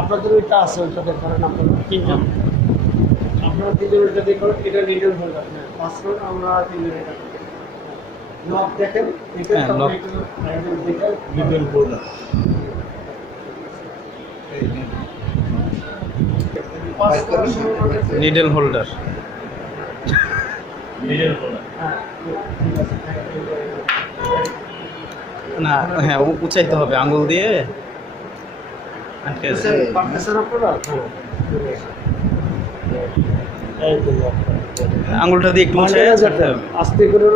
আপনাদের ওইটা আছে, ওইটা দেখেন আপনারা তিনজন, আপনারা তিনজন ওইটা দেখুন, এটা নিডল হোল্ডার। হ্যাঁ, পাসওয়ার্ড আমরা তিনজন এটা লক দেখেন, এটা লক দেখেন needle holder. Needle holder. Needle holder. হ্যাঁ, ঠিক আছে। না হ্যাঁ, উঁচাইতে হবে আঙুল দিয়ে আটকে আছে। পারতেছেন আপনারা? এই তো লক। আঙুলটা দিয়ে একটু উঁচাই যেতে হবে আস্তে করে,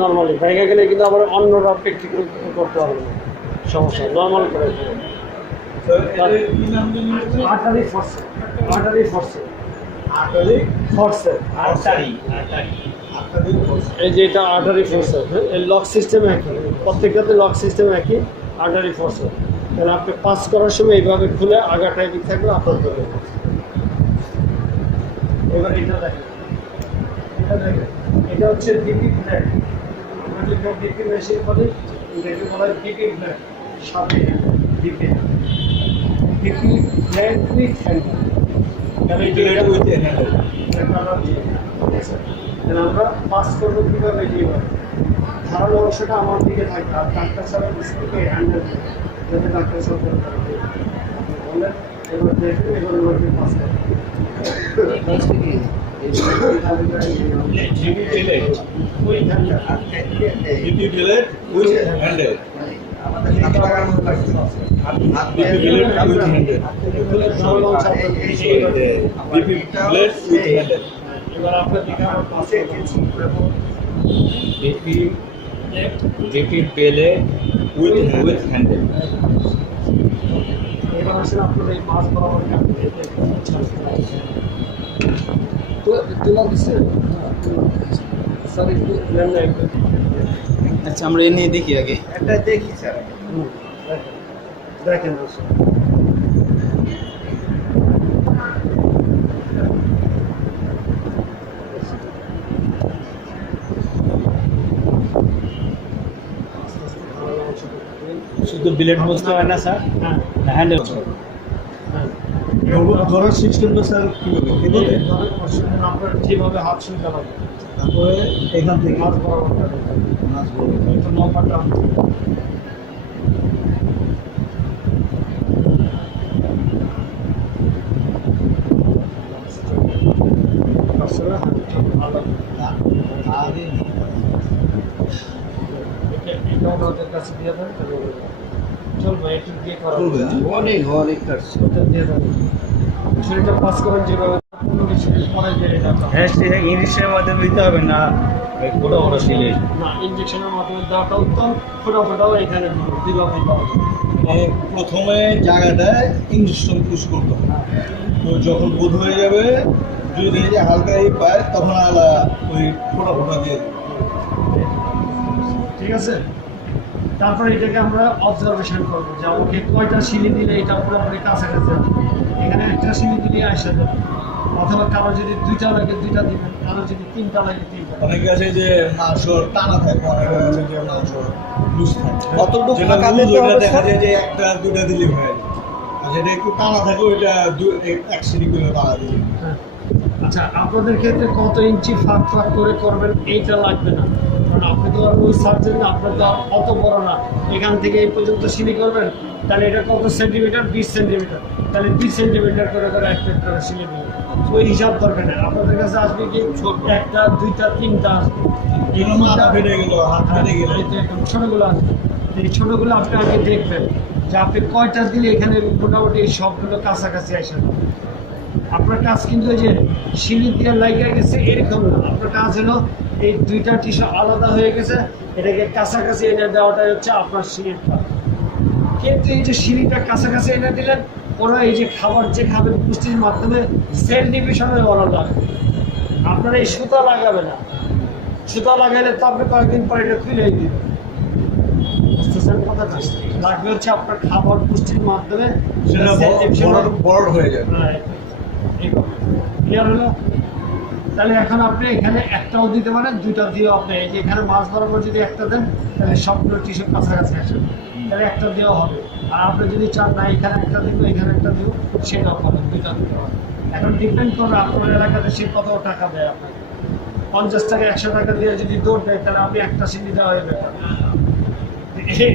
নর্মালি ভেঙে গেলে কিন্তু আবার অন্যরা প্র্যাকটিক্যাল করতে পারবে না, সমস্যা। নর্মাল করে আটারি ফোর্সে, আটারি ফোর্সে, আটারি ফোর্সে, আটারি এই যে এটা আটারি ফোর্সে। এই লক সিস্টেম একই, প্রত্যেকটাতে লক সিস্টেম একই, আটারি ফোর্সে। তাহলে আপনি পাস করার সময় এইভাবে খুলে আগাটা এদিক থাকবে, আপনার ধরে। এবার এটা দেখেন, এটা দেখেন, এটা হচ্ছে ডিপি ফ্ল্যাট। ডিপি মেশিন করে, এটাকে বলা হয় ডিপি ফ্ল্যাট। সাথে DP DP flat with handle. তাহলে এটা উইথ হ্যান্ডেল। আমরা পাস করবো কীভাবে? যেভাবে ধারালো অংশটা আমার দিকে থাকবে, আর ডাক্তার সাহেব স্কুলকে হ্যান্ডেল করবে, যাতে ডাক্তার সাহেব বললেন এবার দেখবে, এবার ওকে পাস করবে। DP plate with handle. এবার আপনার দিকে আমার পাশে ডিপি পেলে উইথ হ্যান্ডেল। এবার আসলে আপনার এই মাছ বরাবর তুলা দিচ্ছে স্যার, একটু নেন না একটু। আচ্ছা, আমরা এ নিয়ে দেখি আগে। একটা দেখি স্যার। দেখেন আসলে শুধু বিলেট বুঝতে হয় না স্যার, হ্যাঁ হ্যান্ডেল হ্যাঁ ধরার সিস্টেমটা স্যার কীভাবে? এভাবে আপনার যেভাবে হাত শুনতে হবে, তারপরে এখান থেকে মাছ বরাবর মাছ বলবো। একটু লম্বাটা আনতে হবে। আসলে ঠিক ভালো। এটাও ওদের কাছে দিয়ে দেন, চলবে, একটু দিয়ে করা চলবে, হ্যাঁ? অনেক কাটছে। ওটা দিয়ে দেন। শরীরটা পাস করেন যেভাবে, পরে যে এটা হ্যাঁ, সে ইংলিশের মাধ্যমে দিতে হবে না, ফোটা ফোটা দিলে। না, ইঞ্জেকশনের মাধ্যমে দেওয়াটা উত্তম। ফোটাফোটাও এখানে দিবাই পাওয়া যায়। প্রথমে জায়গাটায় ইঞ্জেকশন পুশ করতে হবে, তো যখন বোধ হয়ে যাবে, যদি যে হালকা পায়, তখন আলা ওই ফোটা ফোটা দিয়ে দেবে। ঠিক আছে, তারপরে এটাকে আমরা অবজারভেশন করবো যে আমাকে কয়টা সিলি দিলে এটা পুরোপুরি কাছাকাছি হবে। এখানে একটা সিলি দিলে আসা যাবে, অথবা কারো যদি দুইটা লাগে দুইটা দিবেন, কারো যদি তিনটা লাগে তিনটা। অনেকে আছে যে মাংস টানা থাকে, অনেকে আছে যে মাংস লুজ থাকে। কতটুকু যেটা ফাঁকা লুজ দিতে ওইটা হবে দেখা স্যার? যায় যে একটা দুটা দিলে হয়ে যায়, আর যেটা একটু টানা থাকে ওইটা এক সিঁড়ি করে টানা দিলে। হ্যাঁ। আচ্ছা, আপনাদের ক্ষেত্রে কত ইঞ্চি ফাঁক ফাঁক করে করবেন এইটা লাগবে না, কারণ আপনি তো আর ওই সার্জেন, আপনার তো আর অত বড় না, এখান থেকে এই পর্যন্ত সিলি করবেন, তাহলে এটা কত সেন্টিমিটার? 20 সেন্টিমিটার, তাহলে 20 সেন্টিমিটার করে করে একটা করে সিলি দেবেন। ওই হিসাব দরকার নেই, আপনাদের কাছে আসবে কি একটা দুইটা তিনটা আসবে, এগুলো মাথা ফেটে গেল, হাত ফেটে গেল, এই যে একদম ছোটোগুলো আসবে। এই ছোটোগুলো আপনি আগে দেখবেন যে আপনি কয়টা দিলে এখানে মোটামুটি এই সবগুলো কাছাকাছি আসেন। আপনার কাজ কিন্তু এই যে সিঁড়ি দিয়ে লাগিয়ে গেছে এরকম না, আপনার কাজ হলো এই দুইটা টিস্যু আলাদা হয়ে গেছে, এটাকে কাছাকাছি এনে দেওয়াটাই হচ্ছে আপনার সিঁড়ির কাজ। কিন্তু এই যে সিঁড়িটা কাছাকাছি এনে দিলেন, ওরা এই যে খাবার যে খাবেন পুষ্টির মাধ্যমে সেল ডিভিশনে ওরা লাগবে। আপনারা এই সুতা লাগাবে না, সুতা লাগাইলে তো আপনি কয়েকদিন পরে এটা ফিরে দিবেন। বুঝতেছেন কথাটা? লাগবে হচ্ছে আপনার খাবার পুষ্টির মাধ্যমে সেটা cell division বড় হয়ে যাবে। ক্লিয়ার হলো? তাহলে এখন আপনি এখানে একটাও দিতে পারেন, দুইটা দিয়েও আপনি এই যে এখানে মাছ বরাবর যদি একটা দেন, তাহলে সবগুলো টিস্যু কাছাকাছি আসবে, তাহলে একটা দেওয়া হবে। আর আপনি যদি চান না এখানে একটা দিব এখানে একটা দিব সেটাও পাবেন, দুইটা দিতে পারেন। এখন ডিপেন্ড করবে আপনার এলাকাতে সে কত টাকা দেয় আপনাকে। 50 টাকা 100 টাকা দিয়ে যদি দৌড় দেয় তাহলে আপনি একটা সিঁড়ি দেওয়া হয়ে ব্যাপার।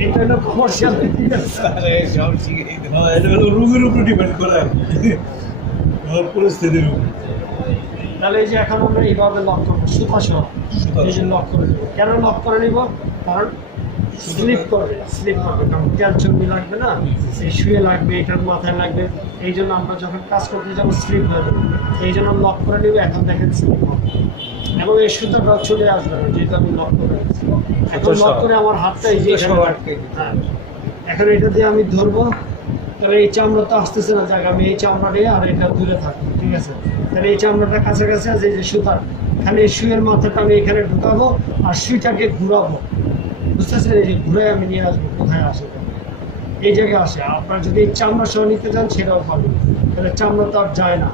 এটা হলো কমার্শিয়াল, ঠিক আছে? এটা হলো রোগের উপর ডিপেন্ড করে আর কি। আমার পরিস্থিতির উপর। তাহলে এই যে এখন আমরা এইভাবে লক করবো সুতা সহ, এই যে লক করে দেবো। কেন লক করে নিব? কারণ স্লিপ করবে কারণ তেল চর্বি লাগবে না, এই শুয়ে লাগবে, এটার মাথায় লাগবে, এই জন্য আমরা যখন কাজ করতে যাবো স্লিপ হয়ে যাবে, এই জন্য লক করে নিব। এখন দেখেন স্লিপ হবে এবং এই সুতাটা চলে আসবে না, যেহেতু আমি লক করে দিচ্ছি। এখন লক করে আমার হাতটা এই যে এখানে হ্যাঁ, এখন এটা দিয়ে আমি ধরবো, তাহলে এই চামড়া তো আসতেছে না জায়গা, আমি এই চামড়া দিয়ে আর এটা দূরে থাকবো, ঠিক আছে? তাহলে এই চামড়াটা কাছাকাছি আছে, এই যে সুতার খালি এই শুয়ের মাথাটা আমি এখানে ঢুকাবো আর সুইটাকে ঘুরাবো, বুঝতেছেন? এই যে ঘুরে আমি নিয়ে আসবো, কোথায় আসে এই জায়গায় আসে। আপনার যদি এই চামড়া সহ নিতে চান সেটাও পাবেন, তাহলে চামড়া তো আর যায় না,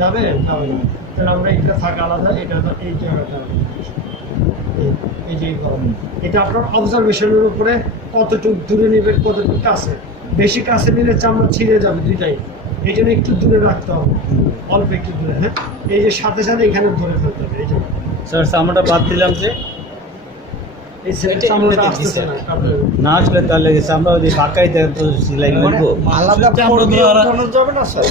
যাবে যাবে না, তাহলে আমরা এটা থাকা আলাদা, এটা তো এই জায়গাটা এই যে এটা আপনার অবজারভেশনের উপরে কতটুকু দূরে নেবেন, কতটুকু কাছে। বেশি কাছে নিলে চামড়া ছিঁড়ে যাবে দুইটাই, এই জন্য একটু দূরে রাখতে হবে, অল্প একটু দূরে। হ্যাঁ, এই যে সাথে সাথে এখানে ধরে ফেলতে হবে, এই যে স্যার চামড়াটা বাদ দিলাম যে এই চামড়াটা আসতেছে না, না আসলে তাহলে চামড়া যদি ফাঁকাই দেয় তো সেলাই করবো। আলাদা চামড়া দিয়ে যাবে না স্যার,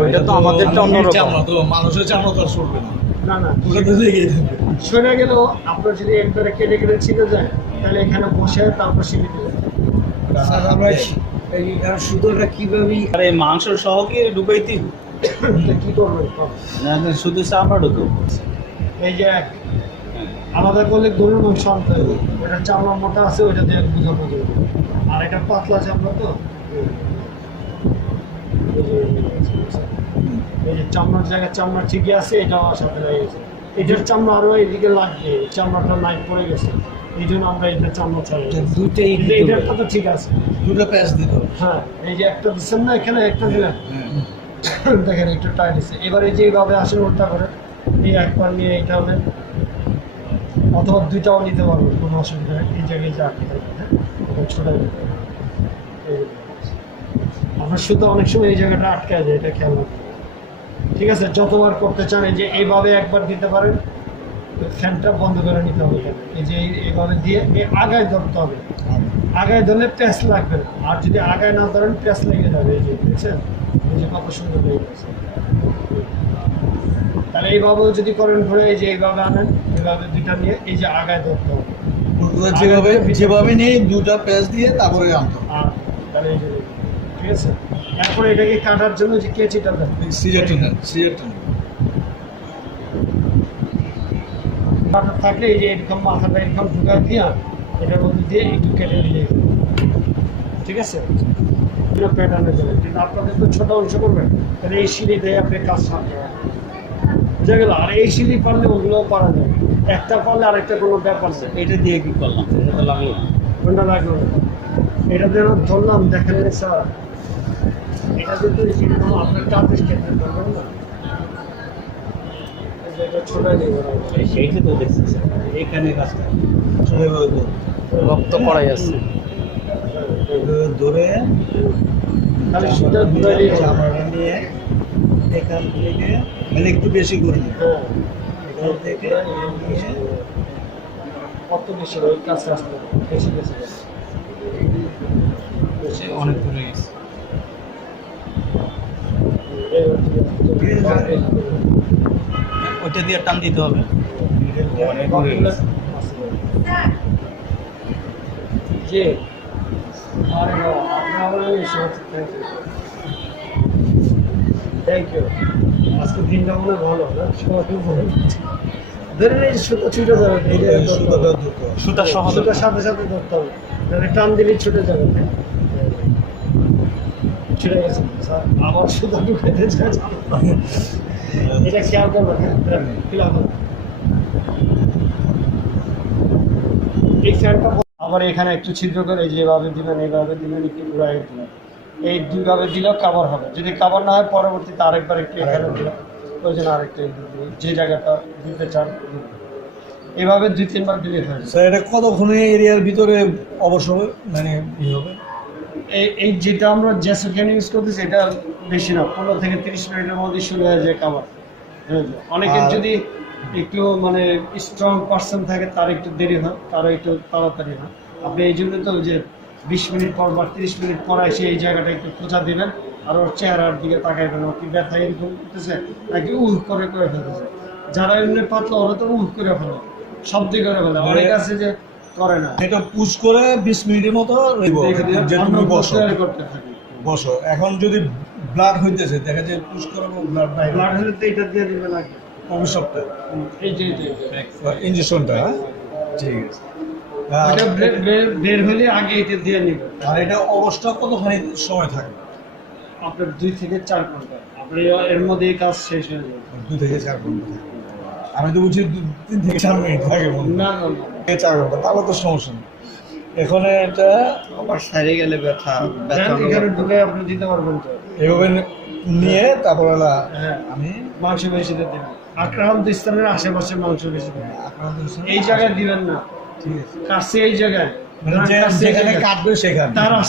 ওইটা তো আমাদেরটা অন্যরকম। চামড়া তো মানুষের চামড়া তো আর সরবে না। না না ওটা তো লেগেই থাকবে। শুনে গেলেও আপনার যদি একবারে কেটে কেটে ছিঁড়ে যায় তাহলে এখানে বসে তারপর সিঁড়ি দিলে আমরা এই সুতোটা কিভাবে আর এই মাংস সহ কি ঢুকাইতে কি করবেন? না শুধু চামড়া ঢুকো? এই যে আলাদা করলে গরুর মাংস আনতে হবে, ওটা চামড়া মোটা আছে ওইটা দিয়ে বুঝাবো দেবো, আর এটা পাতলা চামড়া তো এই যে চামড়ার জায়গায় চামড়া ঠিকই আছে, এটাও সাথে লেগেছে। এটার চামড়া আরও এইদিকে লাগবে, চামড়াটা লাইট পড়ে গেছে, এই জন্য আমরা এটা চামড়া ছাড়ি। দুইটাই এটারটা তো ঠিক আছে। দুটো প্যাচ দিতে হবে। হ্যাঁ, এই যে একটা দিচ্ছেন না এখানে, একটা দিলেন, দেখেন একটু টাইট আছে। এবার এই যে এইভাবে আসেন উল্টা করে এই একবার নিয়ে এইটা হলেন, অথবা দুইটাও নিতে পারবেন, কোনো অসুবিধা নেই। এই জায়গায় যে আটকে থাকবে, হ্যাঁ, ছোটাই আপনার শুধু অনেক সময় এই জায়গাটা আটকে যায়, এটা খেয়াল রাখবেন, ঠিক আছে? যতবার করতে চান এই যে এইভাবে একবার দিতে পারেন, ফ্যানটা বন্ধ করে নিতে হবে। এই যে এইভাবে দিয়ে আগায় ধরতে হবে, আগায় ধরলে প্যাঁচ লাগবে না, আর যদি আগায় না ধরেন প্যাঁচ লেগে যাবে। এই যে দেখছেন, এই যে কত সুন্দর লেগে গেছে। তাহলে এইভাবেও যদি করেন ঘুরে, এই যে এইভাবে আনেন, এইভাবে দুইটা নিয়ে এই যে আগায় ধরতে হবে, যেভাবে যেভাবে নিয়ে দুটা প্যাচ দিয়ে তারপরে আনতে হবে। আর তাহলে এই যে ঠিক আছে। তারপরে এটাকে কাটার জন্য যে কেচিটা দেন, সিজারটা নেন, সিজারটা নেন। কাটার থাকলে এই যে এরকম মাথাটা এরকম ঢুকায় দিয়া এটার মধ্যে দিয়ে একটু কেটে নিলে, ঠিক আছে? প্যাটার্নে দেবেন, কিন্তু আপনাদের তো ছোটো অংশ করবেন, তাহলে এই সিঁড়ি দিয়ে আপনি কাজ সারতে হবে, বুঝা গেল? আর এই সিঁড়ি পারলে ওগুলোও পারা যায়, একটা পারলে আরেকটা কোনো ব্যাপার নেই। এটা দিয়ে কি করলাম? এটা তো লাগলো না। কোনটা লাগলো না? এটা যেন ধরলাম, দেখেন স্যার, এটা কিন্তু যেরকম আপনার কাজের ক্ষেত্রে ধরবেন না, এটা ছোটাই নেই, সেইটা তো দেখছি স্যার, এখানে কাজটা সেভাবে ধরে। রক্ত পড়াই আছে। এভাবে ধরে তাহলে সুতা ঘুরাই দিয়ে চামড়াটা নিয়ে এখান থেকে মানে একটু বেশি করে নিই। হ্যাঁ, এখান থেকে নিয়ে কত বেশি ওই কাছে আসতে হবে, বেশি বেশি অনেক দূরে গেছে। ওইটা দিয়ে টান দিতে হবে। অনেক দূরে গেছে। জি, আরে থ্যাংক ইউ। আজকে দিনটা মনে হয় ভালো না, সবাই ভালো। ধরে এই সুতো ছুটে যাবে, এই যে সুতোটা ধরতে হবে। সুতা সহ সুতার সাথে সাথে ধরতে হবে, তাহলে টান দিলেই ছুটে যাবে। ছুটে গেছে স্যার, আবার সুতো ঢুকাইতে চাই, এটা খেয়াল করবেন। খেয়াল করবেন এই ফ্যানটা। আবার এখানে একটু ছিদ্র করে এই যেভাবে দিবেন, এইভাবে দিবেন, একটু ঘুরাই দিবেন, এই দুইভাবে দিলেও কাভার হবে। যদি কাভার না হয় পরবর্তীতে আরেকবার একটু এখানে দিলাম, ওই জন্য আরেকটা যে জায়গাটা দিতে চান এভাবে 2-3 বার দিলে হয়। স্যার এটা কতক্ষণে এরিয়ার ভিতরে অবশ্য মানে ই হবে? এই যেটা আমরা জ্যাসোকেন ইউজ করতেছি এটা বেশি না, 15 থেকে 30 মিনিটের মধ্যে শুরু হয়ে যায় কাভার। অনেকের আর- যদি একটু মানে স্ট্রং পার্সন থাকে তার একটু দেরি হয়, তারও একটু তাড়াতাড়ি হয়। আপনি এই জন্য তো যে 20 মিনিট পর বা 30 মিনিট পর এসে এই জায়গাটা একটু খোঁজা দিবেন, আর ওর চেহারার দিকে তাকাইবেন, ওর কি ব্যথা এরকম করতেছে নাকি করে ফেলতেছে। যারা এমনি পাতলা ওরা তো করে ফেলে, শব্দ করে ফেলে, অনেক আছে যে করে না। এটা পুশ করে 20 মিনিটের মতো রইব যে তুমি বসো করতে থাকি। বসো। এখন যদি ব্লাড হইতেছে, দেখা যায় পুশ করাবো ব্লাড নাই, ব্লাড হলে তো এটা দিয়ে দিবে নাকি? ভবিষ্যতে এই যে ইঞ্জেকশনটা। ঠিক আছে। ওটা বের হলে আগে এটা দিয়ে নিবে। আর এটা অবস্থা কতখানি সময় থাকে? আপনার 2 থেকে 4 ঘন্টা, আপনি এর মধ্যে এই কাজ শেষ হয়ে যাবে। 2 থেকে 4 ঘন্টা থাকে। আমি তো বলছি 3 থেকে 4 মিনিট থাকে মনে হয়। না না না, 4 ঘন্টা, তাহলে তো সমস্যা নেই। এখানে এটা আবার সাইডে গেলে ব্যথা এখানে ঢুকে আপনি দিতে পারবেন তো। এভাবে নিয়ে তারপরে হ্যাঁ, আমি মাংস বেশি দিয়ে দেবেন। আক্রান্ত স্থানের আশেপাশে মাংস বেশি দেবেন, আক্রান্ত হয়েছি। এই জায়গায় দিবেন না। ঠিক আছে। কাছে এই জায়গায় মানে কাছে এই যেখানে জায়গায়। কাটবে সেখানে তার